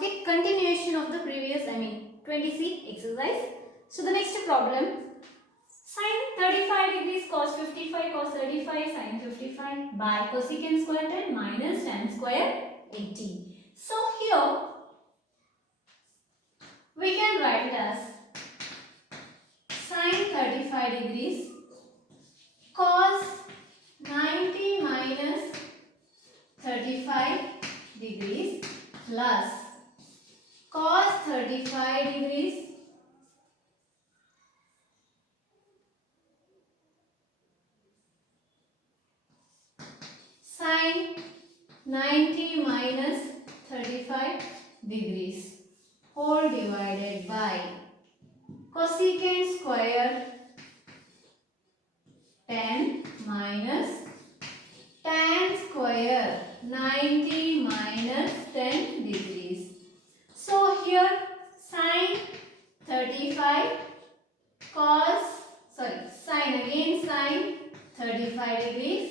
Okay, continuation of the previous 20C exercise. So the next problem, sin 35 degrees cos 55 cos 35 sin 55 by cosecant square 10 minus tan square 80. So here we can write it as sin 35 degrees cos 90 minus 35 degrees plus cos 35 degrees sin 90 minus 35 degrees whole divided by cosecant square 10 minus tan square 90 minus 10 degrees. So here sin 35 sin 35 degrees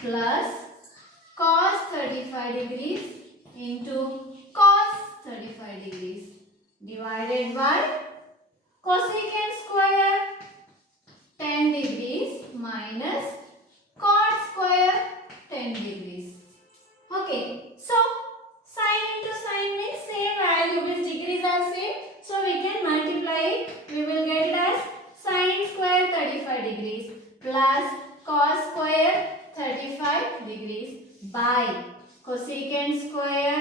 plus cos 35 degrees into cos 35 degrees divided by cosecant square 10 degrees minus cot square 10 degrees. Okay, so sine into sine means same value, which degrees are same, so we can multiply it. We will get it as sine square 35 degrees plus cos square 35 degrees by cosecant square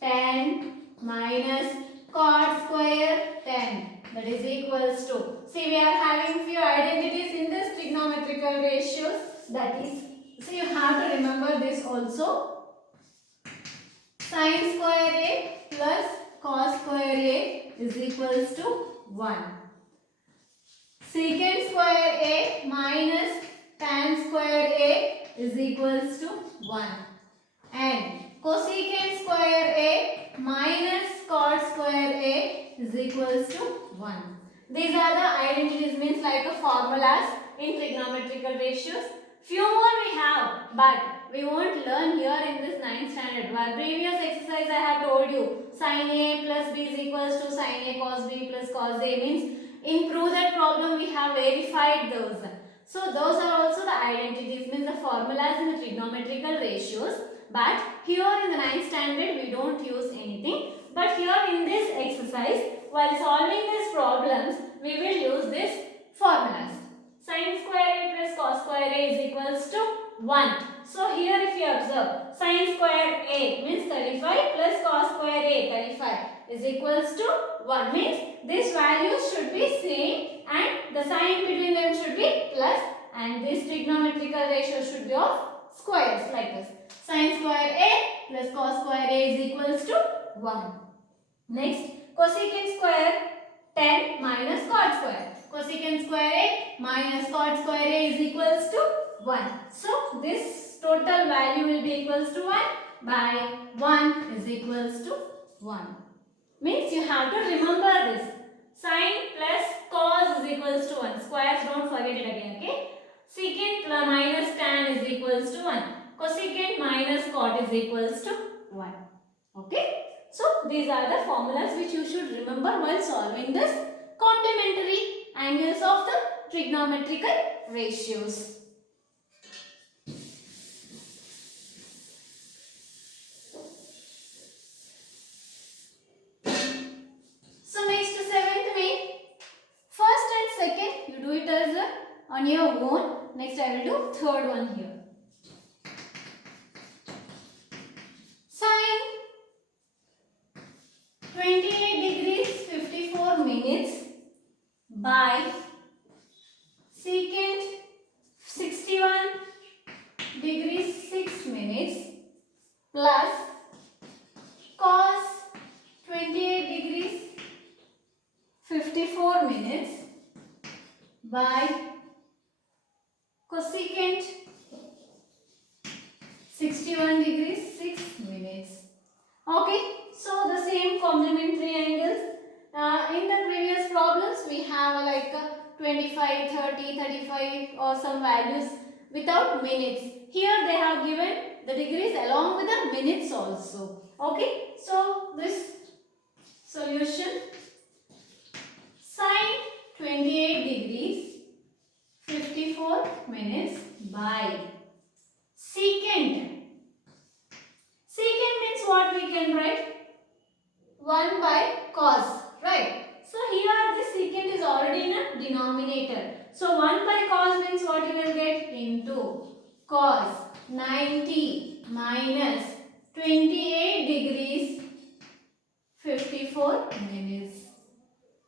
10 minus cot square 10, that is equals to, see we are having few identities in this trigonometrical ratios, that is, so you have to remember this also. Sin square A plus cos square A is equals to 1. Secant square A minus tan square A is equals to 1. And cosecant square A minus cot square A is equals to 1. These are the identities, means like a formulas in trigonometrical ratios. Few more we have, but we won't learn here in this 9th standard. While previous exercise I have told you sin A plus B is equals to sin A cos B plus cos A, means in prove that problem we have verified those. So those are also the identities, means the formulas in the trigonometrical ratios. But here in the 9th standard we don't use anything. But here in this exercise, while solving these problems, we will use these formulas. Sin square A plus cos square A is equals to 1. So here if you observe, sin square A means 35 plus cos square A 35 is equals to 1, means these values should be same and the sign between them should be plus, and this trigonometrical ratio should be of squares like this. Sin square A plus cos square A is equals to 1. Next, cosecant square 10 minus cot square. Cosecant square A minus cot square A is equals to 1. So, this total value will be equals to 1 by 1 is equals to 1. Means you have to remember this. Sin plus cos is equals to 1. Squares, don't forget it again, okay? Secant minus tan is equals to 1. Cosecant minus cot is equals to 1. Okay? So, these are the formulas which you should remember while solving this complementary angles of the trigonometrical ratios. So, next 7th May, first and second you do it as on your own. Next I will do third one here. Sin 28 degrees 54 minutes by secant 61 degrees 6 minutes plus cos 28 degrees 54 minutes by cosecant 61 degrees 6 minutes. Okay, so the same complementary angles. In the previous problems we have like 25, 30, 35 or some values without minutes. Here they have given the degrees along with the minutes also. Okay, so this Solution. Sine 28 degrees 54 minutes by secant. Secant means what we can write? 1 by cos, right? So here the secant is already in a denominator. So 1 by cos means what you will get? Into cos 90 minus 28 degrees 54 minutes.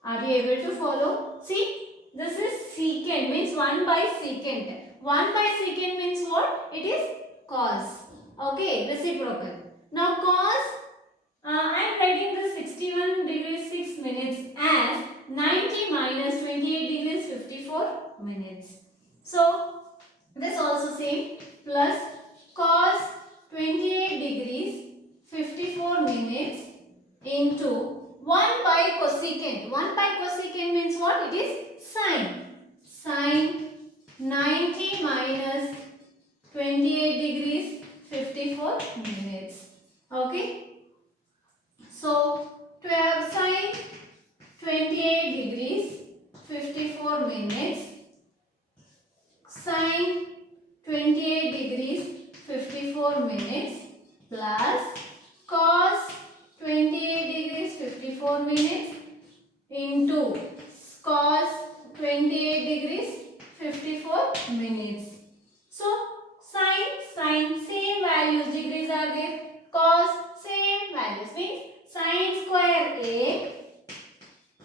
Are you able to follow? See, this is secant means 1 by secant. 1 by secant means what? It is cos. Okay, reciprocal. Now cos, I am writing the 61 degrees 6 minutes as 90 minus 28 degrees 54 minutes. So this also same, plus cos 28 degrees 54 minutes into 1 by cosecant. 1 by cosecant means what? It is sine. Sine 90 minus 28 degrees 54 minutes. Okay. So to have sine 28 degrees 54 minutes, sine 28 degrees 54 minutes plus cos 28 degrees 54 minutes into cos 28 degrees 54 minutes. So sine same values, degrees are there. Cos same values means sine square A,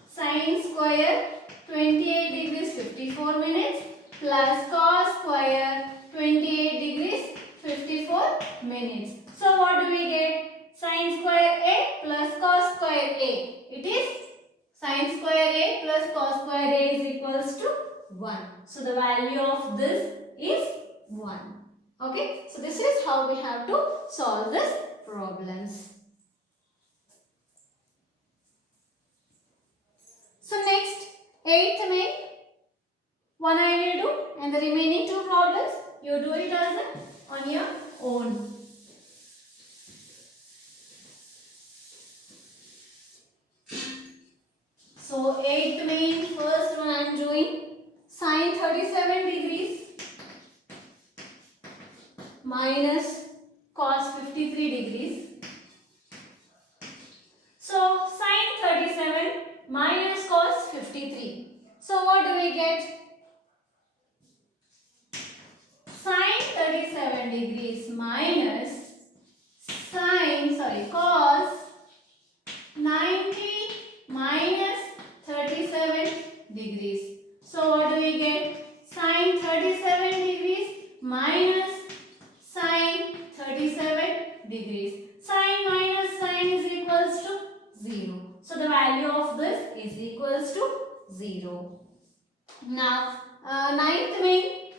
sine square 28 degrees 54 minutes plus cos square 28 degrees 54 minutes. So what do we get? Sine square A plus cos square A. It is sine square A plus cos square A is equals to 1. So the value of this is 1. Okay. So this is how we have to solve this problems. So next, 8th main, one I will do, and the remaining 2 problems you do it as on your own. So 8th main, first one I am doing sine 37 degrees minus cos 53 degrees. So sine 37 minus cos 53. So what do we get? Sine 37 degrees minus cos 90 minus 37 degrees. So what do we get? Sine 37 degrees minus sine 37 degrees. Sine minus sine is equals to 0. So the value of this is equals to 0. Now 9th main,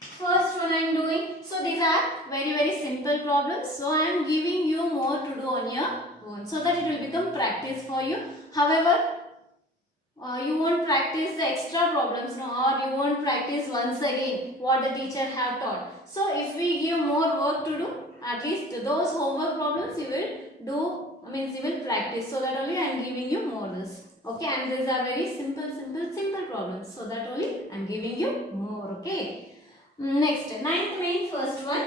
first one I am doing. So these are very simple problems. So I am giving you more to do on your own so that it will become practice for you. However, you won't practice the extra problems or you won't practice once again what the teacher have taught. So if we give more work to do, at least those homework problems you will do, you will practice. So that only I am giving you more this. Okay, and these are very simple problems. So that only I am giving you more. Okay. Next, 9th main, first one.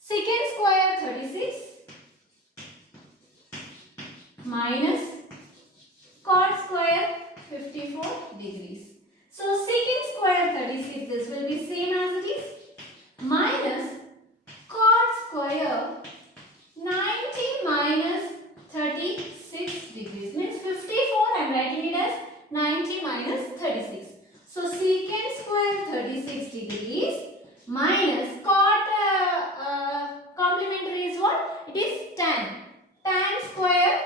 Secant square 36 minus cot square 54 degrees. So secant square 36, this will be same as it is, minus cot square 90 minus 36 degrees means 54. I am writing it as 90 minus 36. So secant square 36 degrees minus cot complementary is what? It is tan. Tan square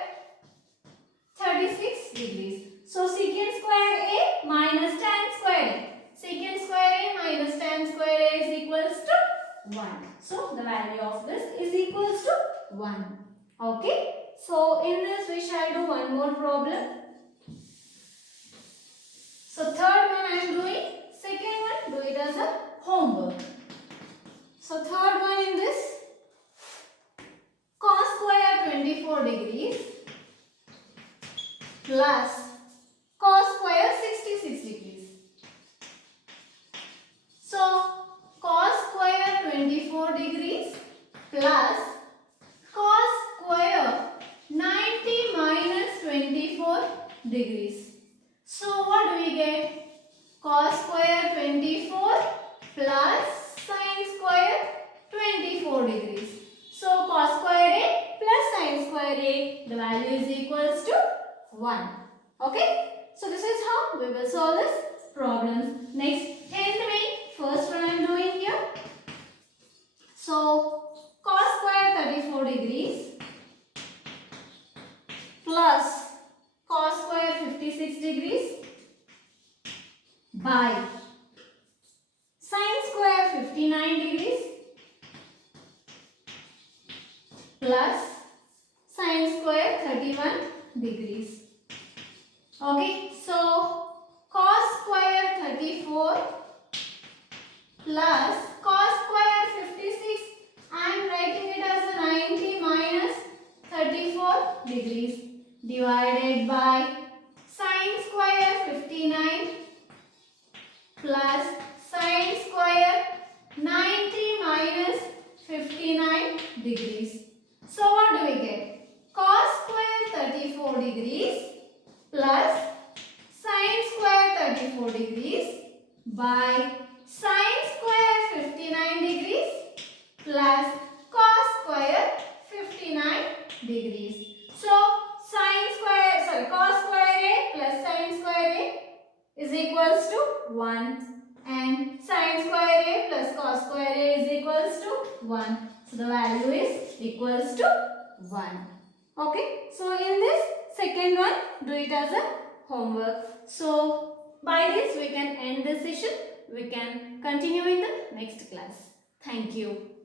36 degrees. So secant square A minus tan square A. Secant square A minus tan square A is equals to 1. So the value of this is equals to 1. Okay. So in this we shall do one more problem. So third one I am doing. Second one do it as a homework. So third one in this, cos square 24 degrees plus cos square 66 degrees. So cos square 24 degrees plus cos square 90 minus 24 degrees. So what do we get? Cos square 24 plus sin square 24 degrees. So cos square A plus sin square A, the value is equals to 1. Okay? So this is how we will solve this problem. Next, nth way, first one I am doing here. So cos square 34 degrees plus cos square 56 degrees by sin square 59 degrees plus sin square 31 degrees. Okay, so cos square 34 plus cos square 56, I am writing it as a 90 minus 34 degrees divided by sin square 59 plus sin square 90 minus 59 degrees. So what do we get? Cos square 34 degrees plus sin square 34 degrees by sin square 59 degrees plus cos square 59 degrees. So cos square A plus sin square A is equals to 1 and sin square A plus cos square A is equals to 1. So the value is equals to 1. Okay. So in this second one, do it as a homework. So by this we can end this session. We can continue in the next class. Thank you.